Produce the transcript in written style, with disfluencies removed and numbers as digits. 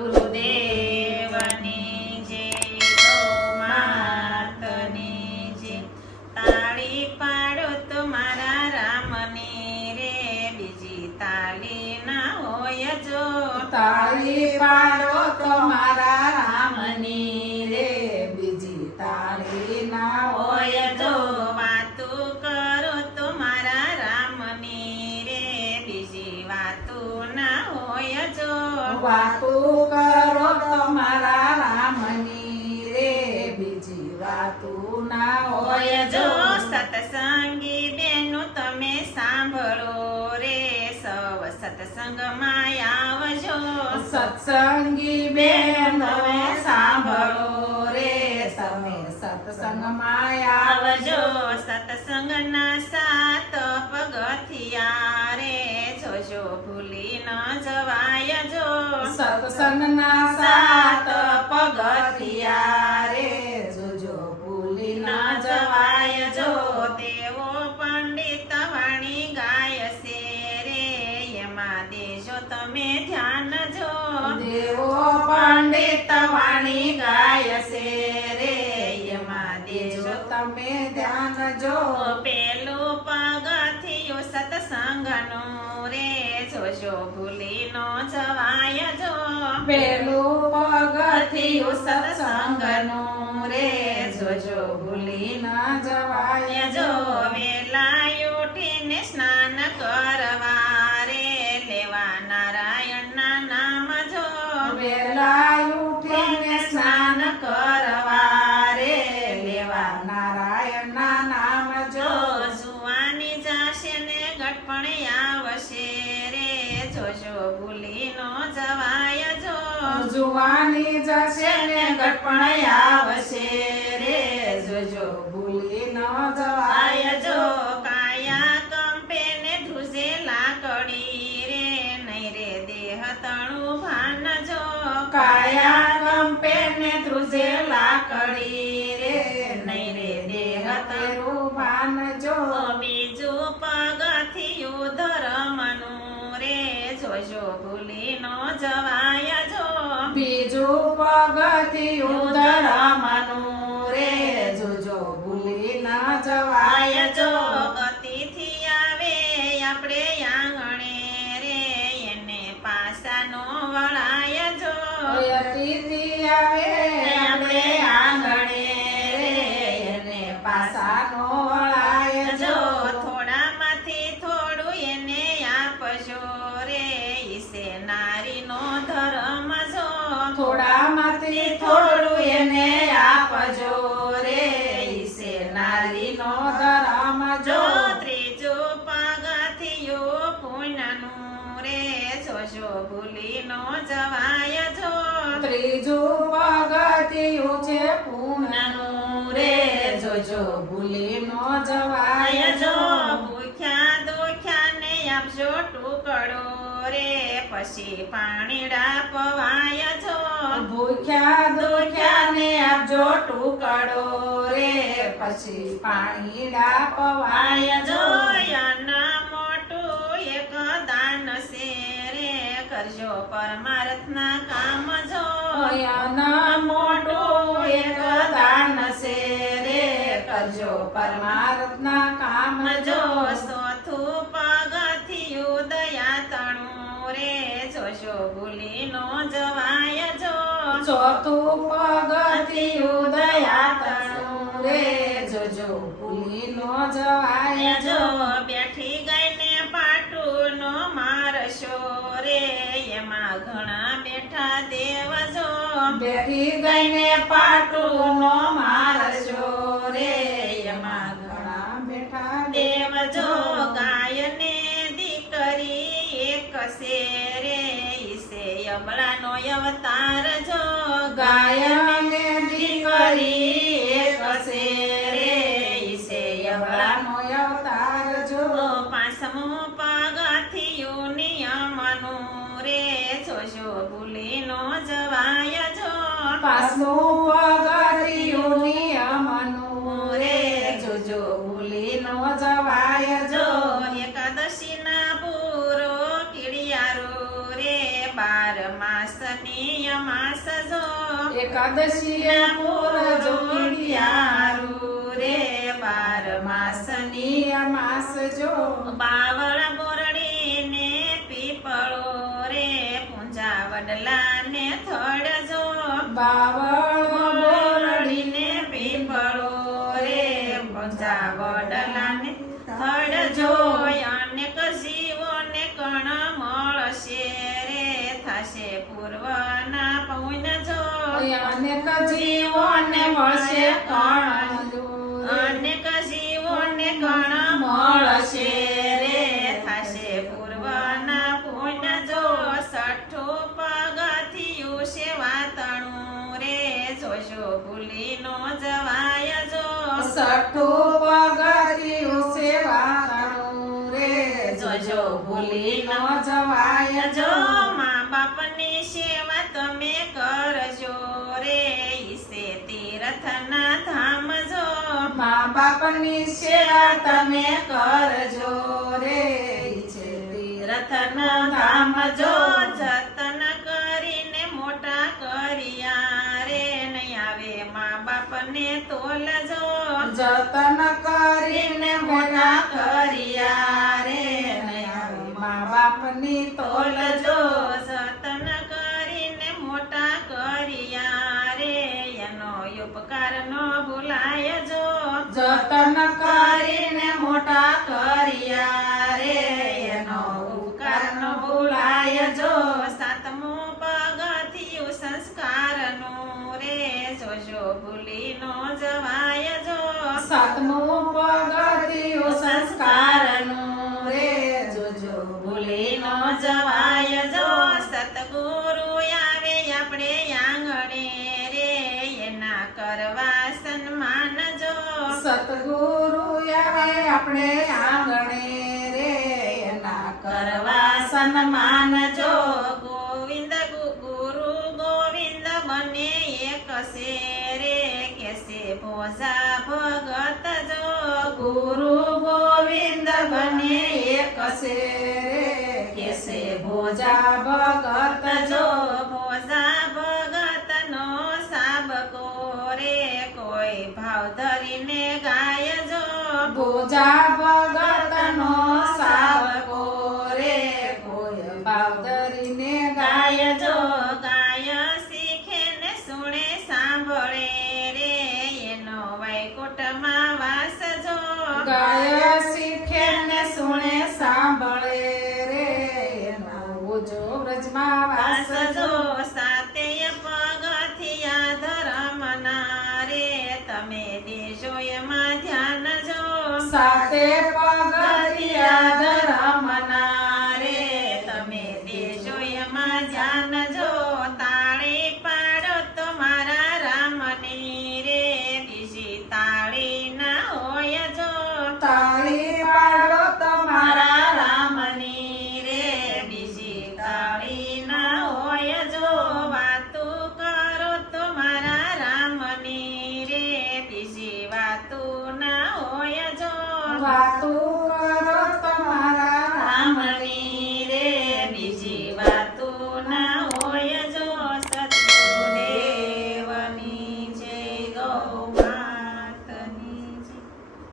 ગુરુદેવની જય, ગૌ માતની જય. તાળી પાડો તો મારા રામની રે, બીજી તાળી ના હોય જો. તાળી પાડો તો મારા રામની રે, બીજી તાળી ના હોય જો. વાતું કરો તો મારા રામની રે, બીજી વાતું ના હોય જો. વાતું કરો તો મારા રામની રે, બીજી વાતું ના હોય હોય જો. જો. સત્સંગી બેનો તમે સાંભળો રે, સૌ સત્સંગમાં આવજો. સત્સંગી બેન તમે સાંભળો રે, તમે સત્સંગમાં આવજો. આવજો. સત્સંગના સાત પગથિયા રે, જોજો ભૂલી ન જવાય જો. સત્સંગના સાત પગથિયા રે, જોજો ભૂલી ન ના જવાય જવાય જો. જો. તેઓ પંડિત વાણી ગાય છે રે, એમાં દેજો તમે ધ્યાન જો. દેવો પંડિત વાણી ગાય છે રે, એમાં દેજો તમે ધ્યાન જો. પેલું પગથિયું સત્સંગનું રે, જોજો ભૂલી ન જવાય જો. પેલું પગથિયું સત્સંગનું રે, જોજો ભૂલી ના જવાય જો. જો. વેલા ઉઠીને સ્નાન કરવા રે, લેવા નારાયણના નામ જો. વેલા ઉઠીને સ્નાન કરવા રે, લેવા નારાયણના નામ જો. જુવાની જાશે ને ગટપણ આવશે રે, જોજો ભૂલી ન જવાય જો. જુવાની જશે ને ગટપણ આવશે રે, જોજો ભૂલી ન જવાય જો. જો. કાયા કંપે ને ધ્રુજે લાકડી રે, નહીં રે દેહ તણું ભાન જો. કાયા કંપે ને ધ્રુજે લાકડી રે, નહીં રે દેહ તેરું ભાન જો. બીજું પગથિયું ધર્મનું રે, જોજો ભૂલી ન જવાય જો. બીજું પગથિયું ધર્મનું રે, જોજો ભૂલી ન જવાય જો. અતિથિ આવે આપણે આંગણે રે, એને પાસાનો વળાય જો. અતિથિ આવે આપણે આંગણે રે, એને પાસાનો વળાય જો. જો. થોડામાંથી થોડું એને આપજો રે, ઈસે નારીનો ધર્મ જો. થોડામાંથી થોડું એને આપજો રે, ઈસે નારીનો ધર્મ જો. જો. ત્રીજું પગથિયું પુણ્યનું રે, જોજો ભૂલી ન જવાય જો. ત્રીજું પગથિયું છે પૂર્ણનું રે, જોજો ભૂલી ન જવાય જો. જો. ભૂખ્યા દુખ્યાને આપજો ટુકડો રે, પછી પાણીડા પવાય જો. ભૂખ્યા દુખ્યાને આપજો ટુકડો રે, પછી પાણીડા પવાય જો. જો. યાના મોટું એક દાન છે રે, કરજો પરમાર્થના કામ જો. યાના મોટું એક દાન છે રે, કરજો પરમાર્થના કામ જો. જો. ચોથું પગથિયું દયા તણું રે, જોજો ભૂલી ન જવાય જો. ચોથું પગથિયું દયા તણું રે, જોજો ભૂલી ન જવાય જો. જો. બેઠી ગઈને પાટું નો મારશો રે, એમાં ઘણા બેઠા દેવ જો. બેઠી ગઈને પાટુનો મારશો રે, એમાં ઘણા બેઠા દેવ જો. ગાયને દીકરી એક છે રે, ઈસે અબળાનો અવતાર જો. ગાયને દીકરી એક છે રે, ઈસે યમરાનો અવતાર જો. પાંચમું પગથિયું નિયમનું રે, જોજો ભૂલી ન જવાય જો. પાંચમું પગથિયું નિયમનું રે, જોજો ભૂલી ન જવાય જો. એકાદશી ના પૂરો કીડિયારો રે, 12 માસની માસની અમાસ જો એકાદશી પૂરજો યારું રે 12 માસની અમાસ જો બાવળ બોરડી ને પીપળો રે પૂંજા વડલા ને થડ જો બાવળ બોરડી ને પીપળો રે પૂંજા વડલા ને થડ જો અનેક જીવોને કણ મળશે રે થશે પૂર્વના પૌન જો અનેક જીવોને મળશે કણ જો અનેક જીવોને કણ મળશે રે થશે પૂર્વના પુણ્ય જો 6 પગથિયું સેવા તણું રે જોજો ભૂલી નો જવાય જો 6 પગથિયું સેવા તણું રે જોજો ભૂલી નો જવાય જો મા બાપની સેવા તમે કરજો રે ઈસે તીર્થના ધામ જો મા બાપની સેવા તમે કરજો રે છે તીર્થના ધામ જો જતન કરીને મોટા કર્યા રે નહીં આવે મા બાપને તોલજો જતન કરીને મોટા કર્યા રે મા બાપની તોલજો જતન કરીને મોટા કર્યા રે એનો ઉપકાર નો ભૂલાય જો જતન કરીને મોટા કર્યા રે એનો ઉપકાર નો ભૂલાય જો 7મું પગથિયું સંસ્કારનું રે જોજો ભૂલી નો જવાય જો 7મું પગથિયું સંસ્કારનું રે જોજો ભૂલી નો જવાય જો સતગુરુ આવે આપણે આંગણે રે એના કરવા સન્માન જો સતગુરુ આવે આપણે આંગણે રે એના કરવા સન્માન જો ગોવિંદ ગુરુ ગોવિંદ બને એક છે રે કેસે ભોજા ભગત જો ગુરુ ગોવિંદ બને એક છે રે કેસે ભોજા ભગત જો ભોજા ભગત નો સાબકો રે કોઈ ભાવ ધરીને ગાય જો ભોજા ભગત નો સાવકો રે કોઈ ભાવ ધરીને ગાય જો ગાય શીખે ને સુણે સાંભળે રે એનો વૈકુંઠમાં વાસ જો ગાય શીખે ને સુણે સાંભળે રે એનો જો વ્રજમાં વાસ વાસ જો જો સાતેય પગથિયા ધર્મના રે તમે દેજો એમાં ધ્યાન જો સાતે પગથિયા ધર્મના રે તમે દેજો એમાં ધ્યાન